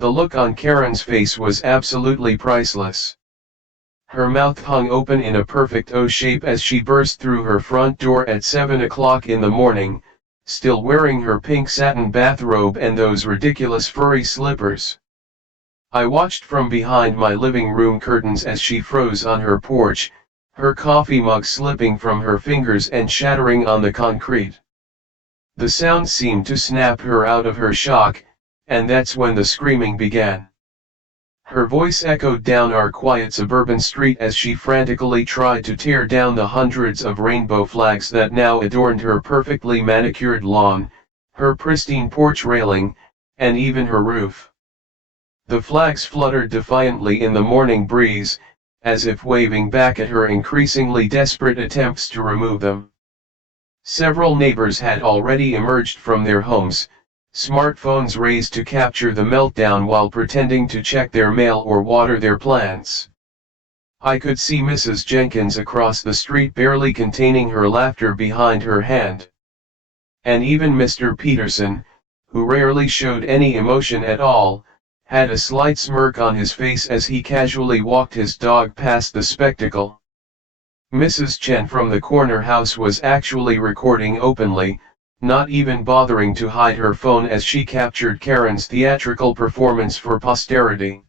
The look on Karen's face was absolutely priceless. Her mouth hung open in a perfect O shape as she burst through her front door at 7 o'clock in the morning, still wearing her pink satin bathrobe and those ridiculous furry slippers. I watched from behind my living room curtains as she froze on her porch, her coffee mug slipping from her fingers and shattering on the concrete. The sound seemed to snap her out of her shock, and that's when the screaming began. Her voice echoed down our quiet suburban street as she frantically tried to tear down the hundreds of rainbow flags that now adorned her perfectly manicured lawn, her pristine porch railing, and even her roof. The flags fluttered defiantly in the morning breeze, as if waving back at her increasingly desperate attempts to remove them. Several neighbors had already emerged from their homes, smartphones raised to capture the meltdown while pretending to check their mail or water their plants. I could see Mrs. Jenkins across the street barely containing her laughter behind her hand. And even Mr. Peterson, who rarely showed any emotion at all, had a slight smirk on his face as he casually walked his dog past the spectacle. Mrs. Chen from the corner house was actually recording openly, not even bothering to hide her phone as she captured Karen's theatrical performance for posterity.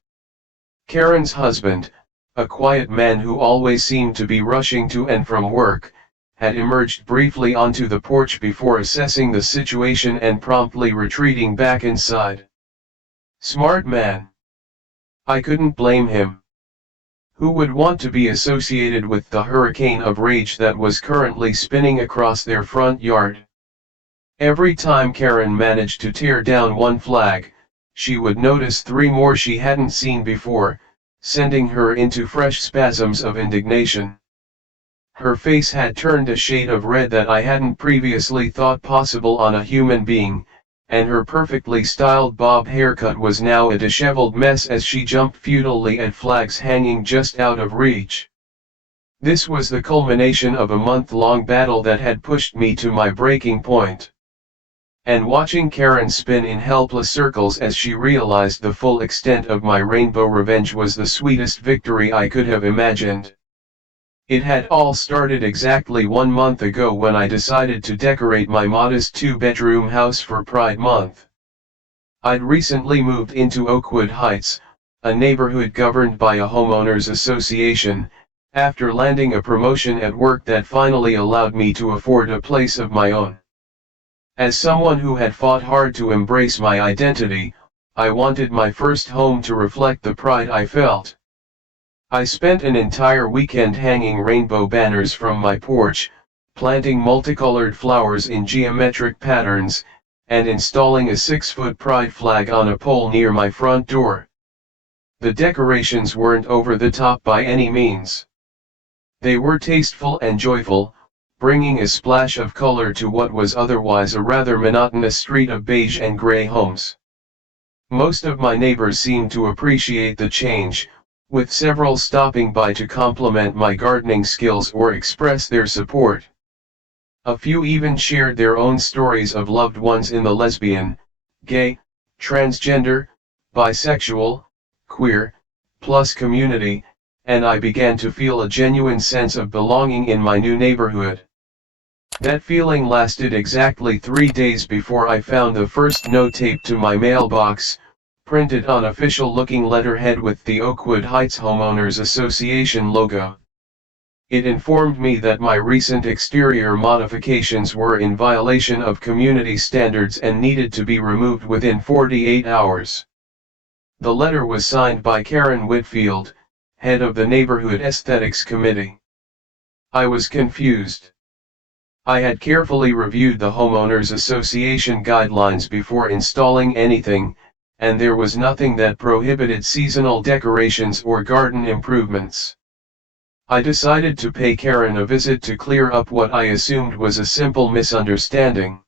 Karen's husband, a quiet man who always seemed to be rushing to and from work, had emerged briefly onto the porch before assessing the situation and promptly retreating back inside. Smart man. I couldn't blame him. Who would want to be associated with the hurricane of rage that was currently spinning across their front yard? Every time Karen managed to tear down one flag, she would notice 3 more she hadn't seen before, sending her into fresh spasms of indignation. Her face had turned a shade of red that I hadn't previously thought possible on a human being, and her perfectly styled bob haircut was now a disheveled mess as she jumped futilely at flags hanging just out of reach. This was the culmination of a month-long battle that had pushed me to my breaking point. And watching Karen spin in helpless circles as she realized the full extent of my rainbow revenge was the sweetest victory I could have imagined. It had all started exactly 1 month ago when I decided to decorate my modest 2-bedroom house for Pride Month. I'd recently moved into Oakwood Heights, a neighborhood governed by a homeowners association, after landing a promotion at work that finally allowed me to afford a place of my own. As someone who had fought hard to embrace my identity, I wanted my first home to reflect the pride I felt. I spent an entire weekend hanging rainbow banners from my porch, planting multicolored flowers in geometric patterns, and installing a 6-foot pride flag on a pole near my front door. The decorations weren't over the top by any means. They were tasteful and joyful, bringing a splash of color to what was otherwise a rather monotonous street of beige and gray homes. Most of my neighbors seemed to appreciate the change, with several stopping by to compliment my gardening skills or express their support. A few even shared their own stories of loved ones in the lesbian, gay, transgender, bisexual, queer, plus community, and I began to feel a genuine sense of belonging in my new neighborhood. That feeling lasted exactly 3 days before I found the first note taped to my mailbox, printed on official-looking letterhead with the Oakwood Heights Homeowners Association logo. It informed me that my recent exterior modifications were in violation of community standards and needed to be removed within 48 hours. The letter was signed by Karen Whitfield, head of the Neighborhood Aesthetics Committee. I was confused. I had carefully reviewed the Homeowners Association guidelines before installing anything, and there was nothing that prohibited seasonal decorations or garden improvements. I decided to pay Karen a visit to clear up what I assumed was a simple misunderstanding.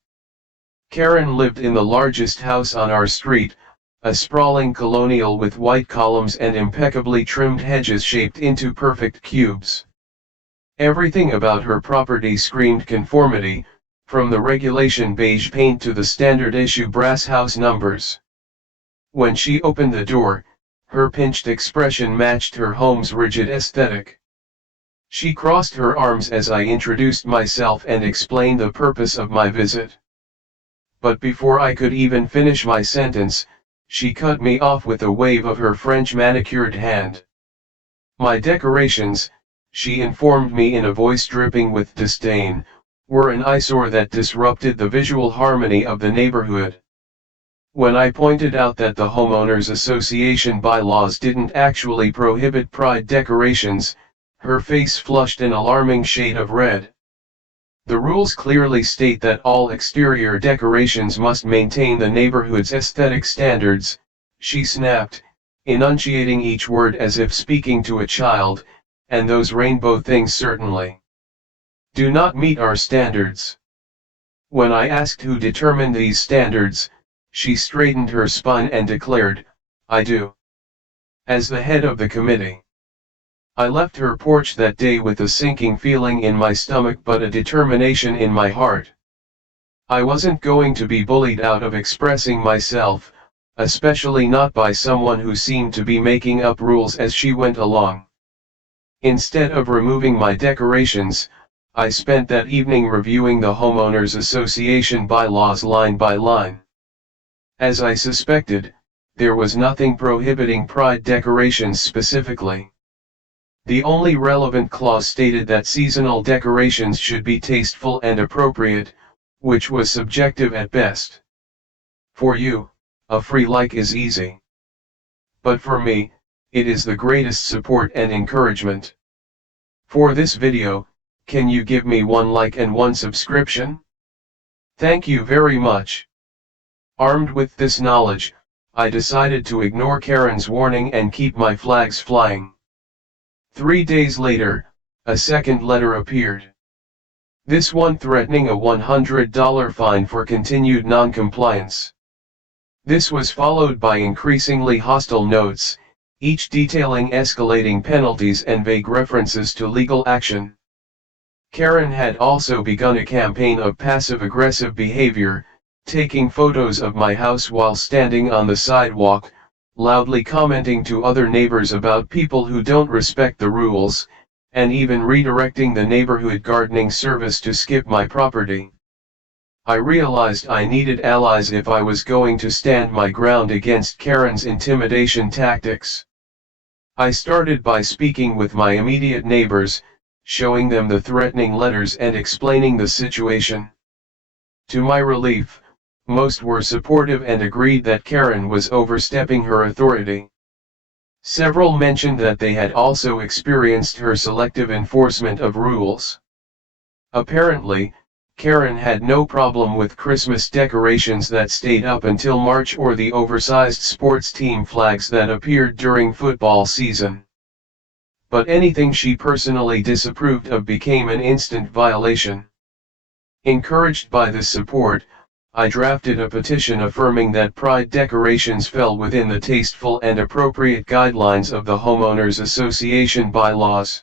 Karen lived in the largest house on our street, a sprawling colonial with white columns and impeccably trimmed hedges shaped into perfect cubes. Everything about her property screamed conformity, from the regulation beige paint to the standard issue brass house numbers. When she opened the door, her pinched expression matched her home's rigid aesthetic. She crossed her arms as I introduced myself and explained the purpose of my visit. But before I could even finish my sentence, she cut me off with a wave of her French manicured hand. My decorations, she informed me in a voice dripping with disdain, were an eyesore that disrupted the visual harmony of the neighborhood. When I pointed out that the Homeowners Association bylaws didn't actually prohibit pride decorations, her face flushed an alarming shade of red. The rules clearly state that all exterior decorations must maintain the neighborhood's aesthetic standards, she snapped, enunciating each word as if speaking to a child, and those rainbow things certainly do not meet our standards. When I asked who determined these standards, she straightened her spine and declared, "I do. As the head of the committee." I left her porch that day with a sinking feeling in my stomach but a determination in my heart. I wasn't going to be bullied out of expressing myself, especially not by someone who seemed to be making up rules as she went along. Instead of removing my decorations, I spent that evening reviewing the Homeowners Association bylaws line by line. As I suspected, there was nothing prohibiting pride decorations specifically. The only relevant clause stated that seasonal decorations should be tasteful and appropriate, which was subjective at best. For you, a free like is easy. But for me, it is the greatest support and encouragement. For this video, can you give me 1 like and 1 subscription? Thank you very much. Armed with this knowledge, I decided to ignore Karen's warning and keep my flags flying. 3 days later, a second letter appeared. This one threatening a $100 fine for continued non-compliance. This was followed by increasingly hostile notes, each detailing escalating penalties and vague references to legal action. Karen had also begun a campaign of passive-aggressive behavior, taking photos of my house while standing on the sidewalk, loudly commenting to other neighbors about people who don't respect the rules, and even redirecting the neighborhood gardening service to skip my property. I realized I needed allies if I was going to stand my ground against Karen's intimidation tactics. I started by speaking with my immediate neighbors, showing them the threatening letters and explaining the situation. To my relief, most were supportive and agreed that Karen was overstepping her authority. Several mentioned that they had also experienced her selective enforcement of rules. Apparently, Karen had no problem with Christmas decorations that stayed up until March or the oversized sports team flags that appeared during football season. But anything she personally disapproved of became an instant violation. Encouraged by this support, I drafted a petition affirming that pride decorations fell within the tasteful and appropriate guidelines of the Homeowners Association bylaws.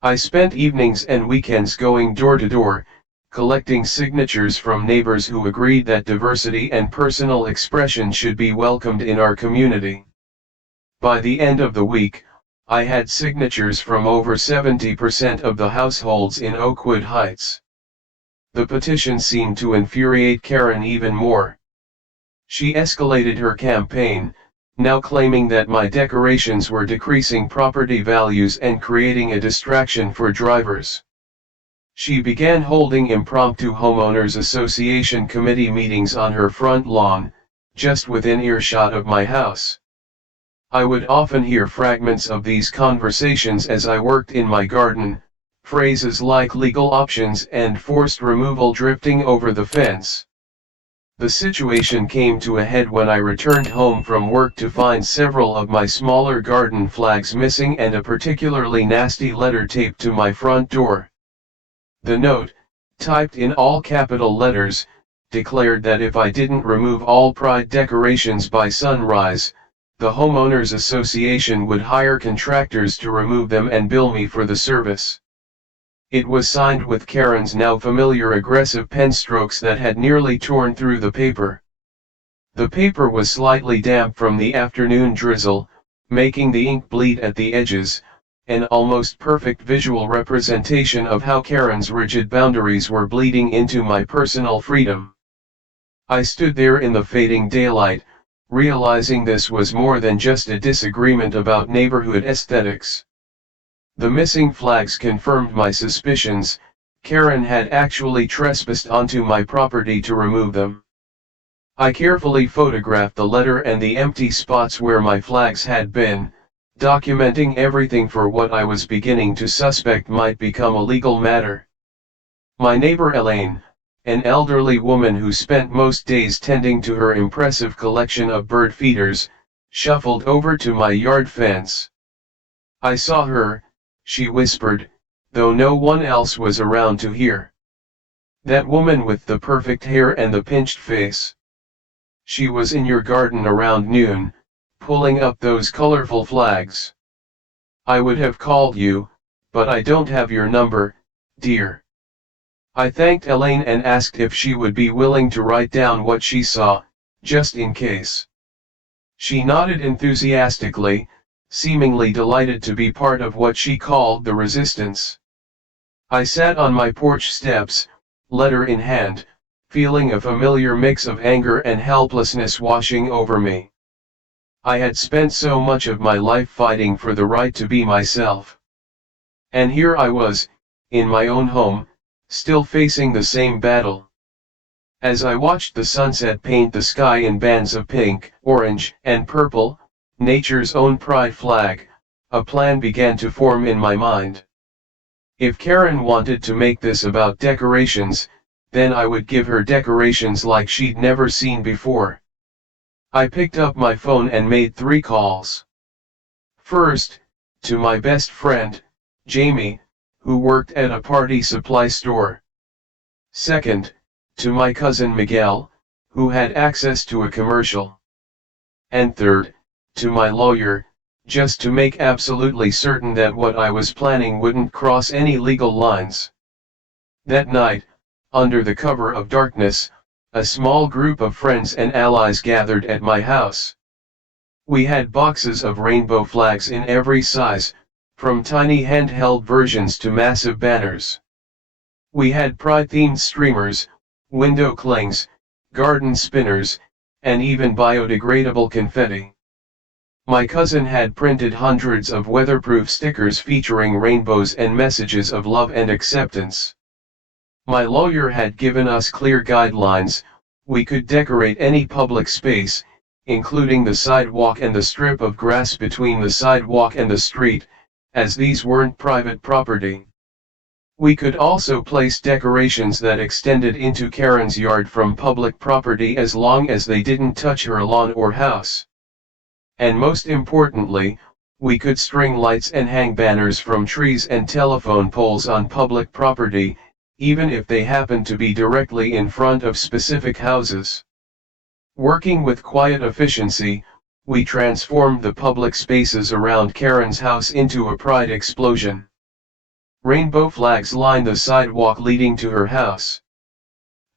I spent evenings and weekends going door to door, collecting signatures from neighbors who agreed that diversity and personal expression should be welcomed in our community. By the end of the week, I had signatures from over 70% of the households in Oakwood Heights. The petition seemed to infuriate Karen even more. She escalated her campaign, now claiming that my decorations were decreasing property values and creating a distraction for drivers. She began holding impromptu Homeowners Association committee meetings on her front lawn, just within earshot of my house. I would often hear fragments of these conversations as I worked in my garden, phrases like legal options and forced removal drifting over the fence. The situation came to a head when I returned home from work to find several of my smaller garden flags missing and a particularly nasty letter taped to my front door. The note, typed in all capital letters, declared that if I didn't remove all pride decorations by sunrise, the Homeowners Association would hire contractors to remove them and bill me for the service. It was signed with Karen's now familiar aggressive pen strokes that had nearly torn through the paper. The paper was slightly damp from the afternoon drizzle, making the ink bleed at the edges, an almost perfect visual representation of how Karen's rigid boundaries were bleeding into my personal freedom. I stood there in the fading daylight, realizing this was more than just a disagreement about neighborhood aesthetics. The missing flags confirmed my suspicions. Karen had actually trespassed onto my property to remove them. I carefully photographed the letter and the empty spots where my flags had been, documenting everything for what I was beginning to suspect might become a legal matter. My neighbor Elaine, an elderly woman who spent most days tending to her impressive collection of bird feeders, shuffled over to my yard fence. "I saw her," she whispered, though no one else was around to hear. "That woman with the perfect hair and the pinched face. She was in your garden around noon, pulling up those colorful flags. I would have called you, but I don't have your number, dear." I thanked Elaine and asked if she would be willing to write down what she saw, just in case. She nodded enthusiastically, seemingly delighted to be part of what she called the resistance. I sat on my porch steps, letter in hand, feeling a familiar mix of anger and helplessness washing over me. I had spent so much of my life fighting for the right to be myself. And here I was, in my own home, still facing the same battle. As I watched the sunset paint the sky in bands of pink, orange, and purple, nature's own pride flag, a plan began to form in my mind. If Karen wanted to make this about decorations, then I would give her decorations like she'd never seen before. I picked up my phone and made 3 calls. First, to my best friend, Jamie, who worked at a party supply store. Second, to my cousin Miguel, who had access to a commercial. And third, to my lawyer, just to make absolutely certain that what I was planning wouldn't cross any legal lines. That night, under the cover of darkness, a small group of friends and allies gathered at my house. We had boxes of rainbow flags in every size, from tiny handheld versions to massive banners. We had pride-themed streamers, window clings, garden spinners, and even biodegradable confetti. My cousin had printed hundreds of weatherproof stickers featuring rainbows and messages of love and acceptance. My lawyer had given us clear guidelines. We could decorate any public space, including the sidewalk and the strip of grass between the sidewalk and the street, as these weren't private property. We could also place decorations that extended into Karen's yard from public property as long as they didn't touch her lawn or house. And most importantly, we could string lights and hang banners from trees and telephone poles on public property, even if they happened to be directly in front of specific houses. Working with quiet efficiency, we transformed the public spaces around Karen's house into a pride explosion. Rainbow flags lined the sidewalk leading to her house.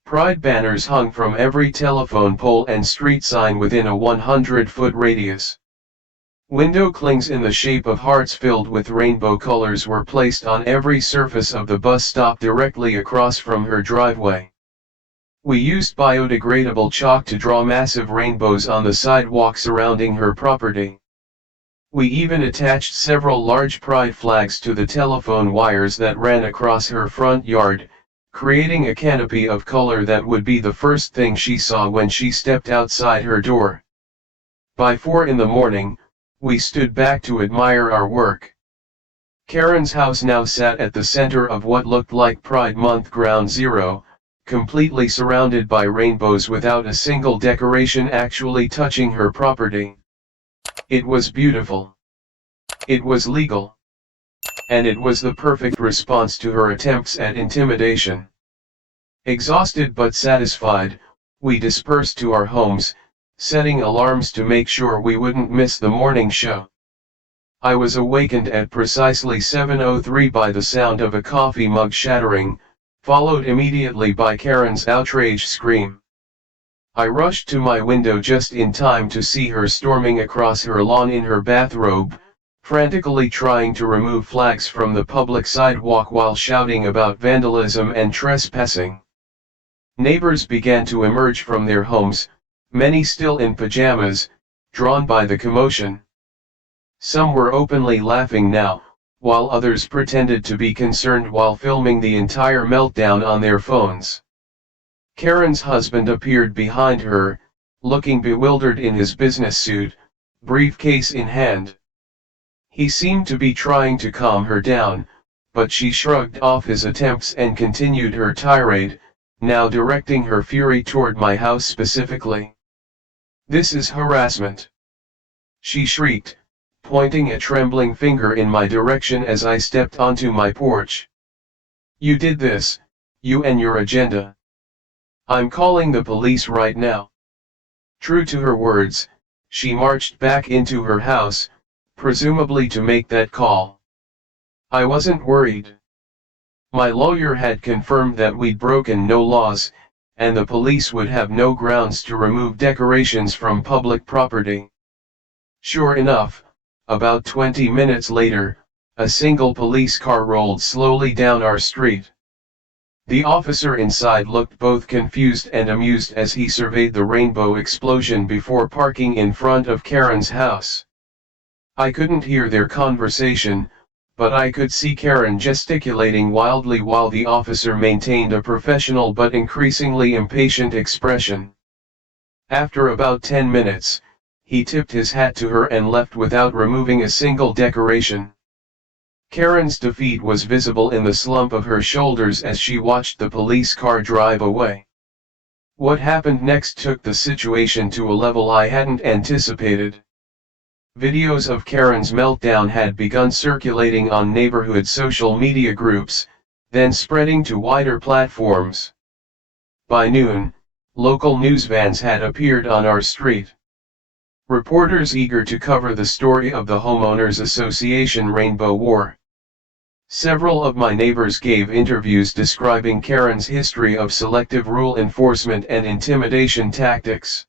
Pride banners hung from every telephone pole and street sign within a 100-foot radius. Window clings in the shape of hearts filled with rainbow colors were placed on every surface of the bus stop directly across from her driveway. We used biodegradable chalk to draw massive rainbows on the sidewalk surrounding her property. We even attached several large pride flags to the telephone wires that ran across her front yard, creating a canopy of color that would be the first thing she saw when she stepped outside her door. By 4 in the morning, we stood back to admire our work. Karen's house now sat at the center of what looked like Pride Month Ground Zero, completely surrounded by rainbows without a single decoration actually touching her property. It was beautiful. It was legal. And it was the perfect response to her attempts at intimidation. Exhausted but satisfied, we dispersed to our homes, setting alarms to make sure we wouldn't miss the morning show. I was awakened at precisely 7:03 by the sound of a coffee mug shattering, followed immediately by Karen's outraged scream. I rushed to my window just in time to see her storming across her lawn in her bathrobe, frantically trying to remove flags from the public sidewalk while shouting about vandalism and trespassing. Neighbors began to emerge from their homes, many still in pajamas, drawn by the commotion. Some were openly laughing now, while others pretended to be concerned while filming the entire meltdown on their phones. Karen's husband appeared behind her, looking bewildered in his business suit, briefcase in hand. He seemed to be trying to calm her down, but she shrugged off his attempts and continued her tirade, now directing her fury toward my house specifically. "This is harassment," she shrieked, pointing a trembling finger in my direction as I stepped onto my porch. "You did this, you and your agenda. I'm calling the police right now." True to her words, she marched back into her house, presumably to make that call. I wasn't worried. My lawyer had confirmed that we'd broken no laws, and the police would have no grounds to remove decorations from public property. Sure enough, about 20 minutes later, a single police car rolled slowly down our street. The officer inside looked both confused and amused as he surveyed the rainbow explosion before parking in front of Karen's house. I couldn't hear their conversation, but I could see Karen gesticulating wildly while the officer maintained a professional but increasingly impatient expression. After about 10 minutes, he tipped his hat to her and left without removing a single decoration. Karen's defeat was visible in the slump of her shoulders as she watched the police car drive away. What happened next took the situation to a level I hadn't anticipated. Videos of Karen's meltdown had begun circulating on neighborhood social media groups, then spreading to wider platforms. By noon, local news vans had appeared on our street. Reporters eager to cover the story of the Homeowners Association Rainbow War. Several of my neighbors gave interviews describing Karen's history of selective rule enforcement and intimidation tactics.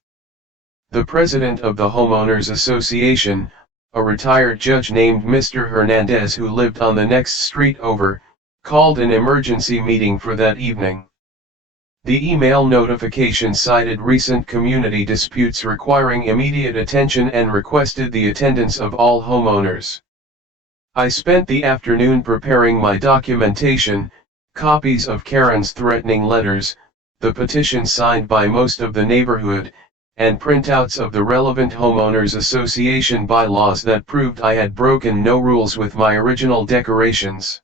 The president of the Homeowners Association, a retired judge named Mr. Hernandez who lived on the next street over, called an emergency meeting for that evening. The email notification cited recent community disputes requiring immediate attention and requested the attendance of all homeowners. I spent the afternoon preparing my documentation, copies of Karen's threatening letters, the petition signed by most of the neighborhood, and printouts of the relevant Homeowners Association bylaws that proved I had broken no rules with my original decorations.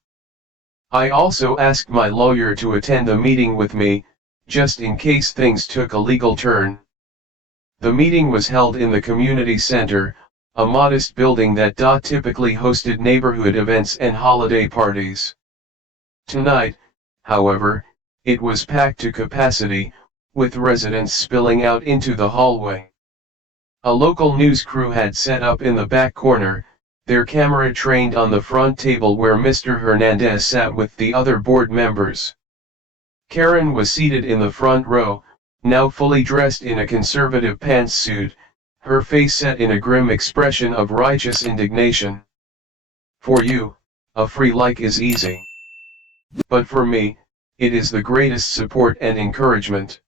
I also asked my lawyer to attend the meeting with me, just in case things took a legal turn. The meeting was held in the community center, a modest building that typically hosted neighborhood events and holiday parties. Tonight, however, it was packed to capacity, with residents spilling out into the hallway. A local news crew had set up in the back corner, their camera trained on the front table where Mr. Hernandez sat with the other board members. Karen was seated in the front row, now fully dressed in a conservative pantsuit, her face set in a grim expression of righteous indignation. "For you, a free like is easy. But for me, it is the greatest support and encouragement.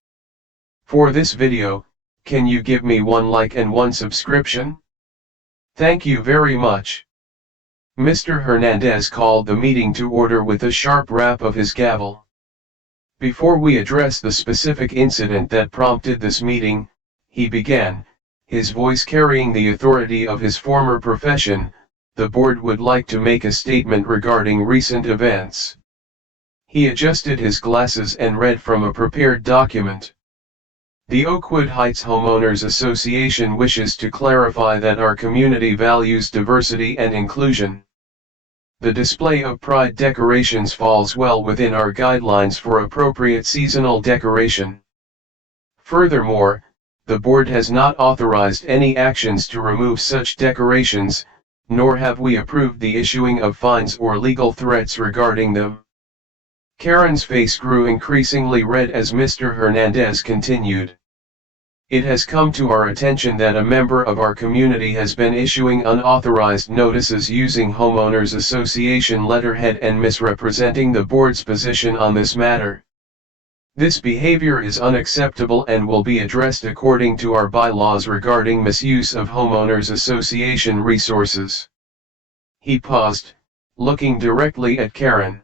For this video, can you give me 1 like and 1 subscription? Thank you very much." Mr. Hernandez called the meeting to order with a sharp rap of his gavel. "Before we address the specific incident that prompted this meeting," he began, his voice carrying the authority of his former profession, "the board would like to make a statement regarding recent events." He adjusted his glasses and read from a prepared document. "The Oakwood Heights Homeowners Association wishes to clarify that our community values diversity and inclusion. The display of pride decorations falls well within our guidelines for appropriate seasonal decoration. Furthermore, the board has not authorized any actions to remove such decorations, nor have we approved the issuing of fines or legal threats regarding them." Karen's face grew increasingly red as Mr. Hernandez continued. It has come to our attention that a member of our community has been issuing unauthorized notices using homeowners association letterhead and misrepresenting the board's position on this matter. This behavior is unacceptable and will be addressed according to our bylaws regarding misuse of homeowners association resources. He paused, looking directly at Karen.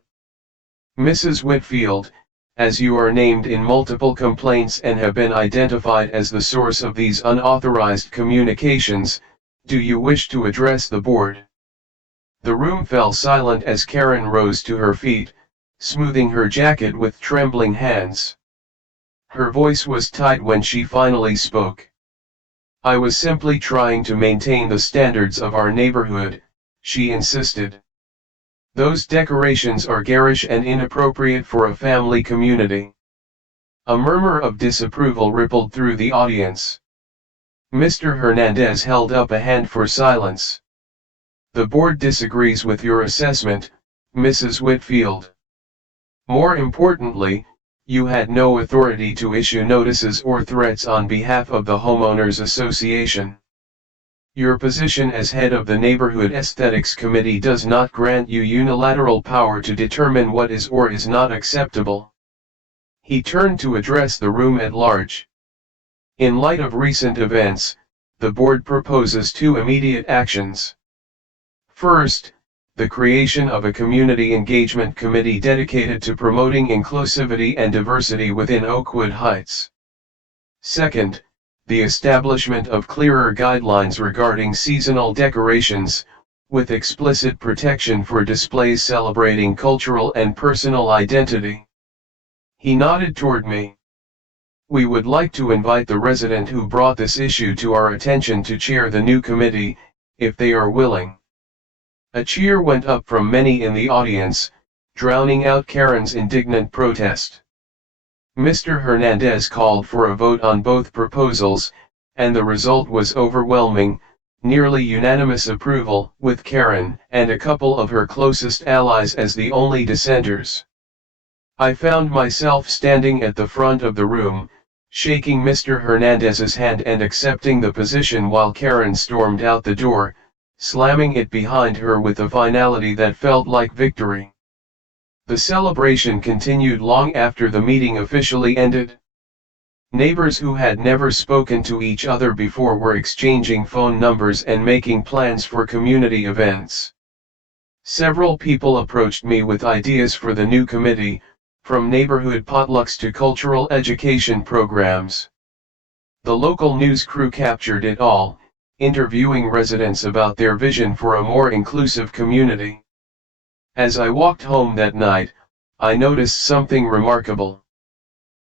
Mrs. Whitfield, as you are named in multiple complaints and have been identified as the source of these unauthorized communications, do you wish to address the board? The room fell silent as Karen rose to her feet, smoothing her jacket with trembling hands. Her voice was tight when she finally spoke. I was simply trying to maintain the standards of our neighborhood, she insisted. Those decorations are garish and inappropriate for a family community. A murmur of disapproval rippled through the audience. Mr. Hernandez held up a hand for silence. The board disagrees with your assessment, Mrs. Whitfield. More importantly, you had no authority to issue notices or threats on behalf of the homeowners association. Your position as head of the Neighborhood Aesthetics Committee does not grant you unilateral power to determine what is or is not acceptable. He turned to address the room at large. In light of recent events, the board proposes 2 immediate actions. First, the creation of a community engagement committee dedicated to promoting inclusivity and diversity within Oakwood Heights. Second, the establishment of clearer guidelines regarding seasonal decorations, with explicit protection for displays celebrating cultural and personal identity. He nodded toward me. We would like to invite the resident who brought this issue to our attention to chair the new committee, if they are willing. A cheer went up from many in the audience, drowning out Karen's indignant protest. Mr. Hernandez called for a vote on both proposals, and the result was overwhelming, nearly unanimous approval, with Karen and a couple of her closest allies as the only dissenters. I found myself standing at the front of the room, shaking Mr. Hernandez's hand and accepting the position while Karen stormed out the door, slamming it behind her with a finality that felt like victory. The celebration continued long after the meeting officially ended. Neighbors who had never spoken to each other before were exchanging phone numbers and making plans for community events. Several people approached me with ideas for the new committee, from neighborhood potlucks to cultural education programs. The local news crew captured it all, interviewing residents about their vision for a more inclusive community. As I walked home that night, I noticed something remarkable.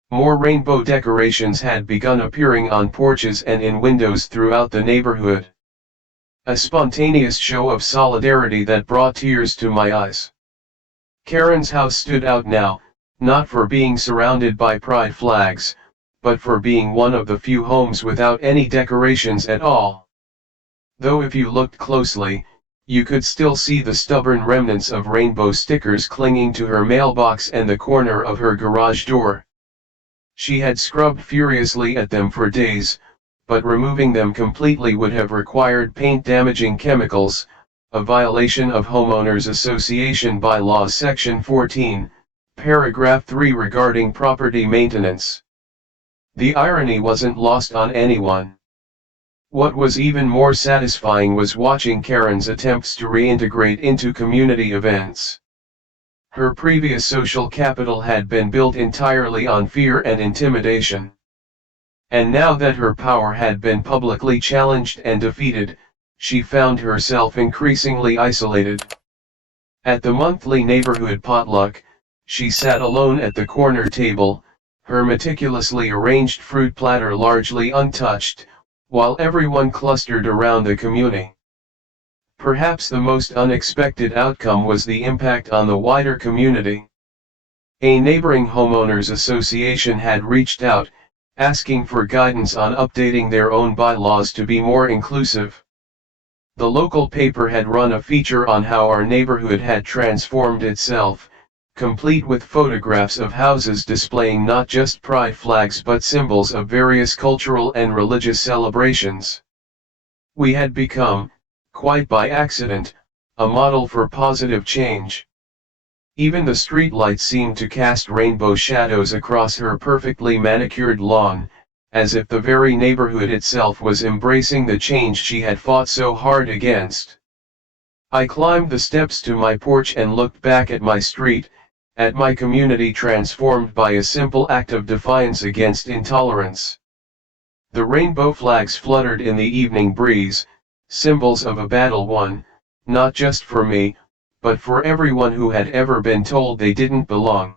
More rainbow decorations had begun appearing on porches and in windows throughout the neighborhood. A spontaneous show of solidarity that brought tears to my eyes. Karen's house stood out now, not for being surrounded by pride flags, but for being one of the few homes without any decorations at all. Though if you looked closely, you could still see the stubborn remnants of rainbow stickers clinging to her mailbox and the corner of her garage door. She had scrubbed furiously at them for days, but removing them completely would have required paint-damaging chemicals, a violation of Homeowners Association Bylaws Section 14, Paragraph 3 regarding property maintenance. The irony wasn't lost on anyone. What was even more satisfying was watching Karen's attempts to reintegrate into community events. Her previous social capital had been built entirely on fear and intimidation. And now that her power had been publicly challenged and defeated, she found herself increasingly isolated. At the monthly neighborhood potluck, she sat alone at the corner table, her meticulously arranged fruit platter largely untouched, while everyone clustered around the community. Perhaps the most unexpected outcome was the impact on the wider community. A neighboring homeowners association had reached out, asking for guidance on updating their own bylaws to be more inclusive. The local paper had run a feature on how our neighborhood had transformed itself, complete with photographs of houses displaying not just pride flags but symbols of various cultural and religious celebrations. We had become, quite by accident, a model for positive change. Even the streetlights seemed to cast rainbow shadows across her perfectly manicured lawn, as if the very neighborhood itself was embracing the change she had fought so hard against. I climbed the steps to my porch and looked back at my street, at my community transformed by a simple act of defiance against intolerance. The rainbow flags fluttered in the evening breeze, symbols of a battle won, not just for me, but for everyone who had ever been told they didn't belong.